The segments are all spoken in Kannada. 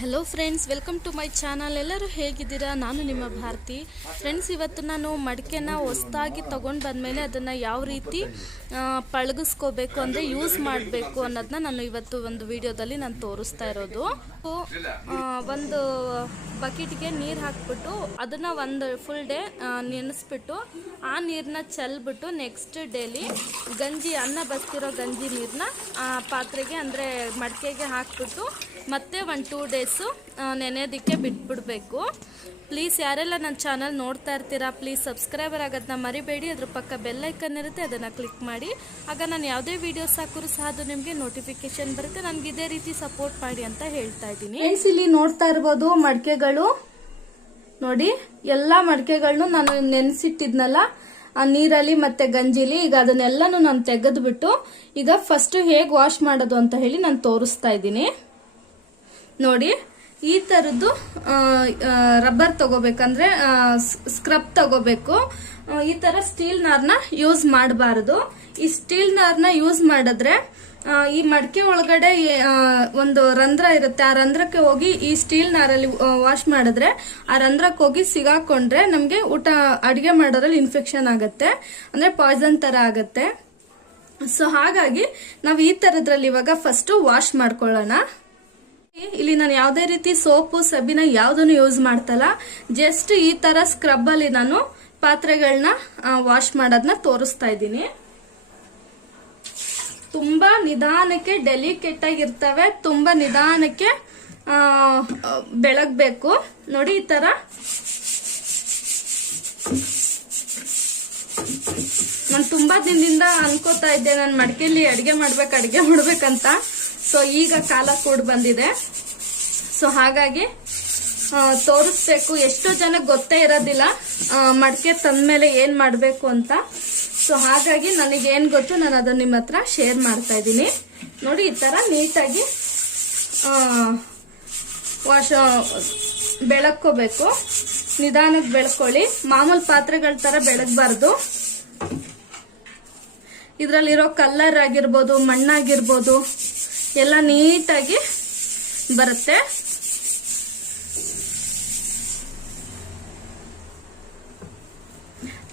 Hello friends welcome to my channel ಎಲ್ಲರೂ ಹೇಗಿದ್ದೀರಾ? ನಾನು ನಿಮ್ಮ ಭಾರತಿ. ಫ್ರೆಂಡ್ಸ್ ಇವತ್ತು ನಾನು ಮಡಿಕೆನ ಹೊಸದಾಗಿ ತೊಗೊಂಡು ಬಂದಮೇಲೆ ಅದನ್ನು ಯಾವ ರೀತಿ ಪಳಗಿಸ್ಕೋಬೇಕು ಅಂದರೆ ಯೂಸ್ ಮಾಡಬೇಕು ಅನ್ನೋದನ್ನ ನಾನು ಇವತ್ತು ಒಂದು ವಿಡಿಯೋದಲ್ಲಿ ನಾನು ತೋರಿಸ್ತಾ ಇರೋದು. ಒಂದು ಬಕೆಟ್ಗೆ ನೀರು ಹಾಕ್ಬಿಟ್ಟು ಅದನ್ನು ಒಂದು ಫುಲ್ ಡೇ ನೆನೆಸ್ಬಿಟ್ಟು ಆ ನೀರನ್ನ ಚೆಲ್ಬಿಟ್ಟು ನೆಕ್ಸ್ಟ್ ಡೇಲಿ ಗಂಜಿ, ಅನ್ನ ಬಸ್ತಿರೋ ಗಂಜಿ ನೀರನ್ನ ಪಾತ್ರೆಗೆ ಅಂದರೆ ಮಡಿಕೆಗೆ ಹಾಕ್ಬಿಟ್ಟು ಮತ್ತೆ ಒಂದು ಟೂ ಡೇಸು ನೆನೆಯೋದಕ್ಕೆ ಬಿಟ್ಬಿಡಬೇಕು. ಪ್ಲೀಸ್ ಯಾರೆಲ್ಲ ನನ್ನ ಚಾನಲ್ ನೋಡ್ತಾ ಇರ್ತೀರಾ ಪ್ಲೀಸ್ ಸಬ್ಸ್ಕ್ರೈಬರ್ ಆಗೋದನ್ನ ಮರಿಬೇಡಿ. ಅದ್ರ ಪಕ್ಕ ಬೆಲ್ಲೈಕನ್ ಇರುತ್ತೆ, ಅದನ್ನು ಕ್ಲಿಕ್ ಮಾಡಿ. ಆಗ ನಾನು ಯಾವುದೇ ವೀಡಿಯೋಸ್ ಹಾಕಿದ್ರು ಸಹ ಅದು ನಿಮಗೆ ನೋಟಿಫಿಕೇಶನ್ ಬರುತ್ತೆ. ನನಗೆ ಇದೇ ರೀತಿ ಸಪೋರ್ಟ್ ಮಾಡಿ ಅಂತ ಹೇಳ್ತಾ ಇದ್ದೀನಿ. ಫ್ರೆಂಡ್ಸ್ ಇಲ್ಲಿ ನೋಡ್ತಾ ಇರ್ಬೋದು ಮಡಿಕೆಗಳು. ನೋಡಿ, ಎಲ್ಲ ಮಡಿಕೆಗಳನ್ನು ನಾನು ನೆನೆಸಿಟ್ಟಿದ್ನಲ್ಲ, ಆ ನೀರಲ್ಲಿ ಮತ್ತೆ ಗಂಜಿಲಿ, ಈಗ ಅದನ್ನೆಲ್ಲಾನು ನಾನು ತೆಗೆದ್ಬಿಟ್ಟು, ಈಗ ಫಸ್ಟ್ ಹೇಗೆ ವಾಶ್ ಮಾಡೋದು ಅಂತ ಹೇಳಿ ನಾನು ತೋರಿಸ್ತಾ ಇದ್ದೀನಿ. ನೋಡಿ, ಈ ಥರದ್ದು ರಬ್ಬರ್ ತಗೋಬೇಕಂದ್ರೆ ಸ್ಕ್ರಬ್ ತಗೋಬೇಕು. ಈ ಥರ ಸ್ಟೀಲ್ ನಾರ್ನ ಯೂಸ್ ಮಾಡಬಾರ್ದು. ಈ ಸ್ಟೀಲ್ ನಾರ್ನ ಯೂಸ್ ಮಾಡಿದ್ರೆ ಈ ಮಡಕೆ ಒಳಗಡೆ ಒಂದು ರಂಧ್ರ ಇರುತ್ತೆ. ಆ ರಂಧ್ರಕ್ಕೆ ಹೋಗಿ ಈ ಸ್ಟೀಲ್ ನಾರಲ್ಲಿ ವಾಶ್ ಮಾಡಿದ್ರೆ, ಆ ರಂಧ್ರಕ್ಕೆ ಹೋಗಿ ಸಿಗಾಕೊಂಡ್ರೆ ನಮಗೆ ಊಟ, ಅಡುಗೆ ಮಾಡೋದ್ರಲ್ಲಿ ಇನ್ಫೆಕ್ಷನ್ ಆಗುತ್ತೆ. ಅಂದರೆ ಪಾಯ್ಸನ್ ಥರ ಆಗುತ್ತೆ. ಸೊ ಹಾಗಾಗಿ ನಾವು ಈ ಥರದ್ರಲ್ಲಿ ಇವಾಗ ಫಸ್ಟು ವಾಶ್ ಮಾಡ್ಕೊಳ್ಳೋಣ. ಇಲ್ಲಿ ನಾನು ಯಾವುದೇ ರೀತಿ ಸೋಪು ಸಬಿನ ಯಾವುದನ್ನು ಯೂಸ್ ಮಾಡ್ತಲ್ಲ ಜಸ್ಟ್ ಈ ತರ ಸ್ಕ್ರಬ್ ಅಲ್ಲಿ ನಾನು ಪಾತ್ರೆಗಳನ್ನ ವಾಶ್ ಮಾಡೋದನ್ನ ತೋರಿಸ್ತಾ ಇದ್ದೀನಿ. ತುಂಬಾ ನಿಧಾನಕ್ಕೆ ಡೆಲಿಕೇಟ್ ಆಗಿರ್ತವೆ, ತುಂಬಾ ನಿಧಾನಕ್ಕೆ ಬೆಳಗ್ಬೇಕು. ನೋಡಿ ಈ ತರ. ನಾನು ತುಂಬಾ ದಿನದಿಂದ ಅನ್ಕೋತಾ ಇದ್ದೆ, ನಾನು ಮಡಕೆಯಲ್ಲಿ ಅಡಿಗೆ ಮಾಡ್ಬೇಕು, ಅಡಿಗೆ ಮಾಡ್ಬೇಕಂತ. ಸೊ ಈಗ ಕಾಲ ಕೂಡ ಬಂದಿದೆ. ಸೊ ಹಾಗಾಗಿ ತೋರಿಸ್ಬೇಕು. ಎಷ್ಟೋ ಜನ ಗೊತ್ತೇ ಇರೋದಿಲ್ಲ. ಮಡಕೆ ತಂದ ತಂದ್ಮೇಲೆ ಏನು ಮಾಡಬೇಕು ಅಂತ. ಸೊ ಹಾಗಾಗಿ ನನಗೆ ಏನ್ ಗೊತ್ತು, ನಾನು ಅದನ್ನ ನಿಮ್ಮ ಹತ್ರ ಶೇರ್ ಮಾಡ್ತಾ ಇದ್ದೀನಿ. ನೋಡಿ, ಈ ತರ ನೀಟಾಗಿ ವಾಶ್ ಬೆಳಕೋಬೇಕು ನಿಧಾನಕ್ಕೆ ಬೆಳ್ಕೊಳ್ಳಿ. ಮಾಮೂಲು ಪಾತ್ರೆಗಳ ತರ ಬೆಳಗ್ಬಾರ್ದು. ಇದರಲ್ಲಿರೋ ಕಲ್ಲರ್ ಆಗಿರ್ಬೋದು, ಮಣ್ಣಾಗಿರ್ಬೋದು ಎಲ್ಲ ನೀಟಾಗಿ ಬರುತ್ತೆ.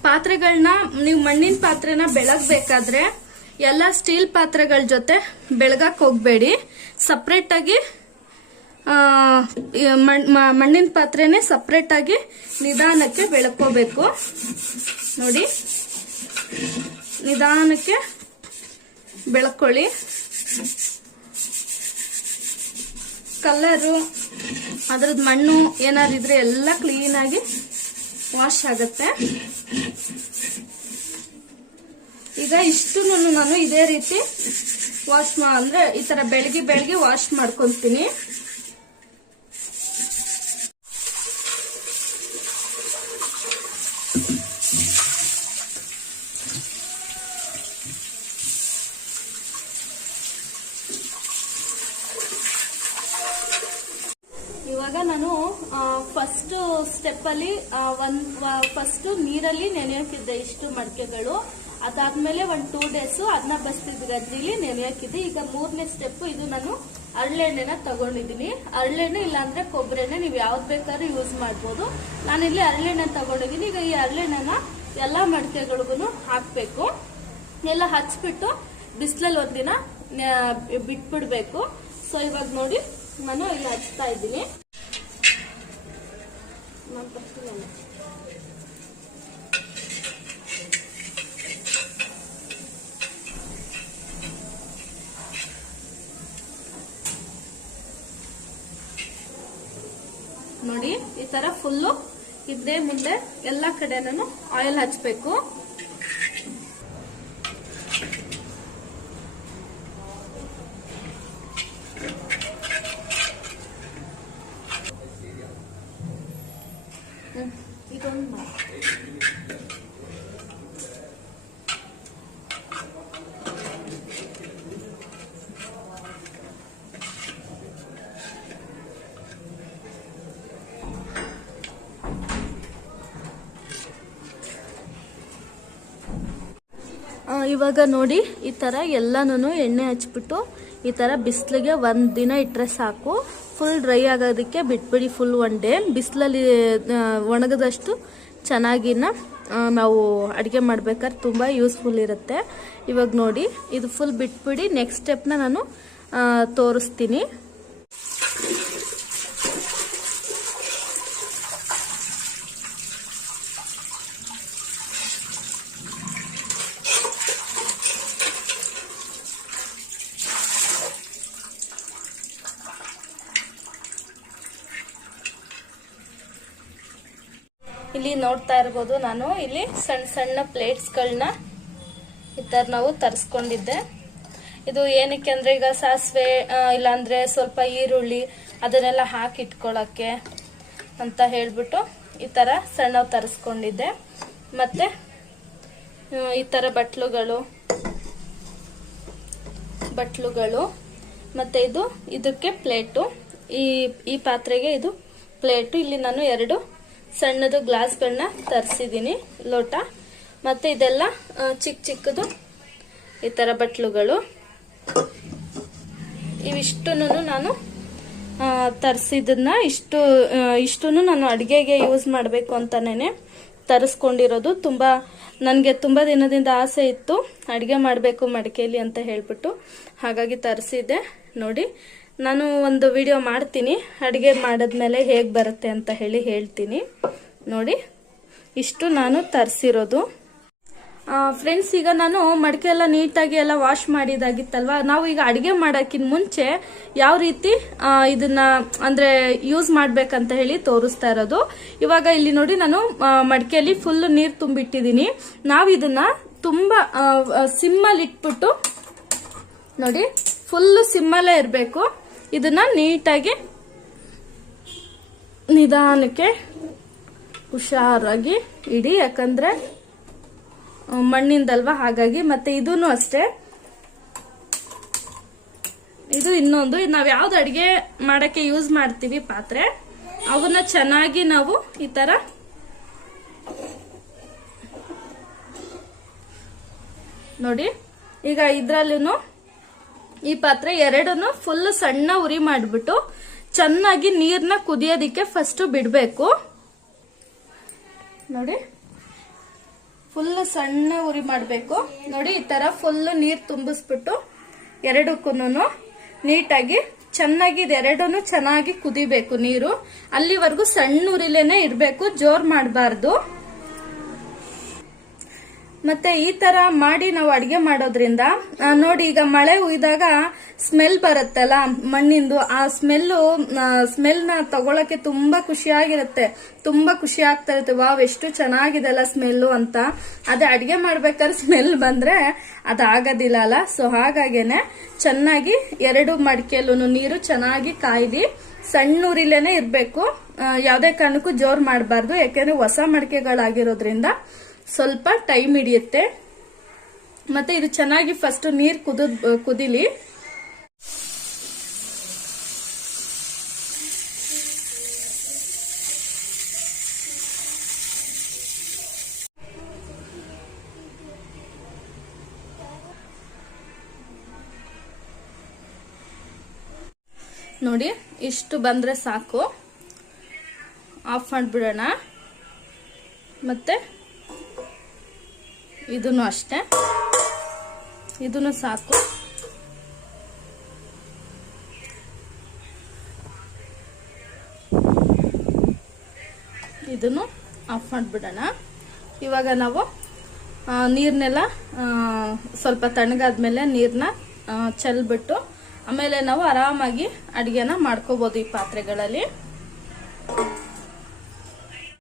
ಪಾತ್ರೆಗಳನ್ನ ನೀವು ಮಣ್ಣಿನ ಪಾತ್ರೆನ ಬೆಳಗ್ಬೇಕಾದ್ರೆ ಎಲ್ಲ ಸ್ಟೀಲ್ ಪಾತ್ರೆಗಳ ಜೊತೆ ಬೆಳಗಕ್ಕೆ ಹೋಗ್ಬೇಡಿ. ಸಪ್ರೇಟ್ ಆಗಿ ಆ, ಈ ಮಣ್- ಮ- ಮಣ್ಣಿನ ಪಾತ್ರೆನೇ ಸಪ್ರೇಟಾಗಿ ನಿಧಾನಕ್ಕೆ ಬೆಳಕೋಬೇಕು. ನೋಡಿ. ನಿಧಾನಕ್ಕೆ ಬೆಳ್ಕೊಳ್ಳಿ. ಕಲರು ಅದ್ರದ್ದು ಮಣ್ಣು ಏನಾದ್ರು ಇದ್ರೆ ಎಲ್ಲ ಕ್ಲೀನಾಗಿ ವಾಶ್ ಆಗುತ್ತೆ. ಈಗ ಇಷ್ಟು ನಾನು ಇದೇ ರೀತಿ ವಾಶ್ ಮಾ ಅಂದ್ರೆ ಈ ತರ ಬೆಳಗ್ಗೆ ಬೆಳಗ್ಗೆ ವಾಶ್ ಮಾಡ್ಕೊಂತೀನಿ. ಇವಾಗ ನಾನು ಫಸ್ಟ್ ಸ್ಟೆಪ್ ಅಲ್ಲಿ ಆ, ಒಂದ್ ಫಸ್ಟ್ ನೀರಲ್ಲಿ ನೆನೆಯೋಕಿದ್ದೆ ಇಷ್ಟು ಮಡಿಕೆಗಳು. ಅದಾದ್ಮೇಲೆ ಒಂದು ಟೂ ಡೇಸ್ ಅದನ್ನ ಬಸ್ತಿದ್ದ ಗದ್ದಿಲಿ ನೆನೆಯೋಕಿದ್ದೆ. ಈಗ ಮೂರನೇ ಸ್ಟೆಪ್ ಇದು ನಾನು ಅರಳೆಣ್ಣೆನ ತಗೊಂಡಿದ್ದೀನಿ. ಅರಳೆಣ್ಣೆ ಇಲ್ಲಾಂದ್ರೆ ಕೊಬ್ಬರಿ ಎಣ್ಣೆ ನೀವು ಯಾವ್ದು ಬೇಕಾದ್ರೂ ಯೂಸ್ ಮಾಡ್ಬೋದು. ನಾನಿಲ್ಲಿ ಅರಳೆಣ್ಣೆ ತಗೊಂಡಿದ್ದೀನಿ. ಈಗ ಈ ಅರಳೆಣ್ಣೆನ ಎಲ್ಲಾ ಮಡಿಕೆಗಳಿಗೂ ಹಾಕ್ಬೇಕು. ಎಲ್ಲ ಹಚ್ಬಿಟ್ಟು ಬಿಸಿಲಲ್ಲಿ ಒಂದಿನ ಬಿಟ್ಬಿಡ್ಬೇಕು. ಸೊ ಇವಾಗ ನೋಡಿ ನಾನು ಇಲ್ಲಿ ಹಚ್ತಾ ಇದ್ದೀನಿ. ನೋಡಿ ಈ ತರ ಫುಲ್ಲು ಇದ್ದೇ ಮುಂದೆ ಎಲ್ಲಾ ಕಡೆನೂ ಆಯಿಲ್ ಹಚ್ಬೇಕು ಹ್ಮ್. ಇದೊಂದು ಮಾಡಿ. ಆ, ಇವಾಗ ನೋಡಿ, ಈ ಥರ ಎಲ್ಲನೂ ಎಣ್ಣೆ ಹಚ್ಬಿಟ್ಟು ಈ ಥರ ಬಿಸಿಲಿಗೆ ಒಂದು ದಿನ ಇಟ್ಟರೆ ಸಾಕು. ಫುಲ್ ಡ್ರೈ ಆಗೋದಕ್ಕೆ ಬಿಟ್ಬಿಡಿ ಫುಲ್ ಒನ್ ಡೇ ಬಿಸಿಲಲ್ಲಿ ಒಣಗದಷ್ಟು ಚೆನ್ನಾಗಿನ ನಾವು ಅಡುಗೆ ಮಾಡ್ಬೇಕಾದ್ರೆ ತುಂಬ ಯೂಸ್ಫುಲ್ ಇರುತ್ತೆ. ಇವಾಗ ನೋಡಿ, ಇದು ಫುಲ್ ಬಿಟ್ಬಿಡಿ ನೆಕ್ಸ್ಟ್ ಸ್ಟೆಪ್ನ ನಾನು ತೋರಿಸ್ತೀನಿ. ಇಲ್ಲಿ ನೋಡ್ತಾ ಇರ್ಬೋದು ನಾನು. ಇಲ್ಲಿ ಸಣ್ಣ ಸಣ್ಣ ಪ್ಲೇಟ್ಸ್ಗಳನ್ನ ಈ ಥರ ನಾವು ತರಿಸ್ಕೊಂಡಿದ್ದೆ. ಇದು ಏನಕ್ಕೆ ಅಂದರೆ ಈಗ ಸಾಸಿವೆ ಇಲ್ಲಾಂದರೆ ಸ್ವಲ್ಪ ಈರುಳ್ಳಿ, ಅದನ್ನೆಲ್ಲ ಹಾಕಿ ಇಟ್ಕೊಳಕ್ಕೆ ಅಂತ ಹೇಳಿಬಿಟ್ಟು ಈ ಥರ ಸಣ್ಣವು ತರಿಸ್ಕೊಂಡಿದ್ದೆ. ಮತ್ತು ಈ ಥರ ಬಟ್ಲುಗಳು ಬಟ್ಲುಗಳು, ಮತ್ತು ಇದು ಇದಕ್ಕೆ ಪ್ಲೇಟು. ಈ ಈ ಪಾತ್ರೆಗೆ ಇದು ಪ್ಲೇಟು. ಇಲ್ಲಿ ನಾನು ಎರಡು ಸಣ್ಣದು ಗ್ಲಾಸ್ಗಳನ್ನ ತರಿಸಿದ್ದೀನಿ ಲೋಟ. ಮತ್ತೆ ಇದೆಲ್ಲ ಚಿಕ್ಕ ಚಿಕ್ಕದು ಈ ಥರ ಬಟ್ಲುಗಳು. ಇವಿಷ್ಟನ್ನು ನಾನು ತರಿಸಿದ್ದನ್ನ ಇಷ್ಟು ಇಷ್ಟು ನಾನು ಅಡುಗೆಗೆ ಯೂಸ್ ಮಾಡಬೇಕು ಅಂತಾನೇ ತರಿಸ್ಕೊಂಡಿರೋದು. ತುಂಬ, ನನಗೆ ತುಂಬ ದಿನದಿಂದ ಆಸೆ ಇತ್ತು ಅಡುಗೆ ಮಾಡಬೇಕು ಮಡಿಕೇಲಿ ಅಂತ ಹೇಳ್ಬಿಟ್ಟು. ಹಾಗಾಗಿ ತರಿಸಿದ್ದೆ. ನೋಡಿ ನಾನು ಒಂದು ವಿಡಿಯೋ ಮಾಡ್ತೀನಿ. ಅಡುಗೆ ಮಾಡಿದ್ಮೇಲೆ ಹೇಗೆ ಬರುತ್ತೆ ಅಂತ ಹೇಳಿ ಹೇಳ್ತೀನಿ. ನೋಡಿ, ಇಷ್ಟು ನಾನು ತರಿಸಿರೋದು. ಫ್ರೆಂಡ್ಸ್ ಈಗ ನಾನು ಮಡಿಕೆ ಎಲ್ಲ ನೀಟಾಗಿ ಎಲ್ಲ ವಾಶ್ ಮಾಡಿದಾಗಿತ್ತಲ್ವಾ? ನಾವು ಈಗ ಅಡುಗೆ ಮಾಡೋಕ್ಕಿಂತ ಮುಂಚೆ ಯಾವ ರೀತಿ ಇದನ್ನ ಅಂದರೆ ಯೂಸ್ ಮಾಡಬೇಕಂತ ಹೇಳಿ ತೋರಿಸ್ತಾ ಇರೋದು. ಇವಾಗ ಇಲ್ಲಿ ನೋಡಿ ನಾನು ಮಡಿಕೆಯಲ್ಲಿ ಫುಲ್ ನೀರು ತುಂಬಿಟ್ಟಿದ್ದೀನಿ. ನಾವು ಇದನ್ನ ತುಂಬ ಸಿಮ್ಮಲ್ಲಿ ಇಟ್ಬಿಟ್ಟು ನೋಡಿ ಫುಲ್ಲು ಸಿಮ್ಮಲ್ಲೇ ಇರಬೇಕು. ಇದನ್ನ ನೀಟಾಗಿ ನಿಧಾನಕ್ಕೆ ಹುಷಾರಾಗಿ ಇಡಿ, ಯಾಕಂದರೆ ಮಣ್ಣಿಂದಲ್ವಾ? ಹಾಗಾಗಿ ಮತ್ತೆ ಇದೂ ಅಷ್ಟೇ. ಇದು ಇನ್ನೊಂದು. ನಾವು ಯಾವ್ದು ಅಡಿಗೆ ಮಾಡಕ್ಕೆ ಯೂಸ್ ಮಾಡ್ತೀವಿ ಪಾತ್ರೆ, ಅವನ್ನ ಚೆನ್ನಾಗಿ ನಾವು ಈ ತರ ನೋಡಿ. ಈಗ ಇದ್ರಲ್ಲೂ ಈ ಪಾತ್ರೆ ಎರಡನ್ನು ಫುಲ್ ಸಣ್ಣ ಉರಿ ಮಾಡಿಬಿಟ್ಟು ಚೆನ್ನಾಗಿ ನೀರನ್ನ ಕುದಿಯೋದಿಕ್ಕೆ ಫಸ್ಟ್ ಬಿಡಬೇಕು. ನೋಡಿ. ಫುಲ್ ಸಣ್ಣ ಉರಿ ಮಾಡಬೇಕು. ನೋಡಿ, ಈ ತರ ಫುಲ್ ನೀರು ತುಂಬಿಸ್ಬಿಟ್ಟು ಎರಡಕ್ಕೂ ನೀಟಾಗಿ ಚೆನ್ನಾಗಿ ಇದೆರಡೂ ಚೆನ್ನಾಗಿ ಕುದಿಬೇಕು ನೀರು. ಅಲ್ಲಿವರೆಗೂ ಸಣ್ಣ ಉರಿಲೇನೆ ಇರಬೇಕು, ಜೋರ್ ಮಾಡಬಾರ್ದು. ಮತ್ತೆ ಈ ತರ ಮಾಡಿ ನಾವು ಅಡಿಗೆ ಮಾಡೋದ್ರಿಂದ ನೋಡಿ ಈಗ ಮಳೆ ಹುಯ್ದಾಗ ಸ್ಮೆಲ್ ಬರುತ್ತಲ್ಲ, ಮಣ್ಣಿಂದು, ಆ ಸ್ಮೆಲ್ಲು ಸ್ಮೆಲ್ನ ತಗೊಳಕ್ಕೆ ತುಂಬಾ ಖುಷಿಯಾಗಿರುತ್ತೆ. ತುಂಬಾ ಖುಷಿ ಆಗ್ತಾ ಇರುತ್ತೆ. ವಾವ್, ಎಷ್ಟು ಚೆನ್ನಾಗಿದೆ ಅಲ್ಲ ಸ್ಮೆಲ್ಲು ಅಂತ. ಅದೇ ಅಡಿಗೆ ಮಾಡ್ಬೇಕಾದ್ರೆ ಸ್ಮೆಲ್ ಬಂದ್ರೆ ಅದಾಗೋದಿಲ್ಲ ಅಲ್ಲ? ಸೊ ಹಾಗಾಗೇನೆ ಚೆನ್ನಾಗಿ ಎರಡು ಮಡಿಕೆಯಲ್ಲೂ ನೀರು ಚೆನ್ನಾಗಿ ಕಾಯ್ದಿ ಸಣ್ಣ ಉರಿಲೇನೆ ಇರಬೇಕು ಯಾವುದೇ ಕಾರಣಕ್ಕೂ ಜೋರು ಮಾಡಬಾರ್ದು. ಯಾಕೆಂದ್ರೆ ಹೊಸ ಮಡಿಕೆಗಳಾಗಿರೋದ್ರಿಂದ ಸ್ವಲ್ಪ ಟೈಮ್ ಹಿಡಿಯುತ್ತೆ. ಮತ್ತೆ ಇದು ಚೆನ್ನಾಗಿ ಫಸ್ಟ್ ನೀರು ಕುದ, ಕುದಿಲಿ. ನೋಡಿ, ಇಷ್ಟು ಬಂದ್ರೆ ಸಾಕು. ಆಫ್ ಮಾಡಿಬಿಡೋಣ. ಮತ್ತೆ ಇದನ್ನು ಅಷ್ಟೇ. ಇದನ್ನು ಸಾಕು. ಇದನ್ನು ಆಫ್ ಮಾಡಿಬಿಡೋಣ. ಇವಾಗ ನಾವು ನೀರನ್ನೆಲ್ಲ ಸ್ವಲ್ಪ ತಣ್ಣಗಾದ್ಮೇಲೆ ನೀರನ್ನ ಚೆಲ್ಬಿಟ್ಟು ಆಮೇಲೆ ನಾವು ಆರಾಮಾಗಿ ಅಡುಗೆನ ಮಾಡ್ಕೋಬೋದು ಈ ಪಾತ್ರೆಗಳಲ್ಲಿ.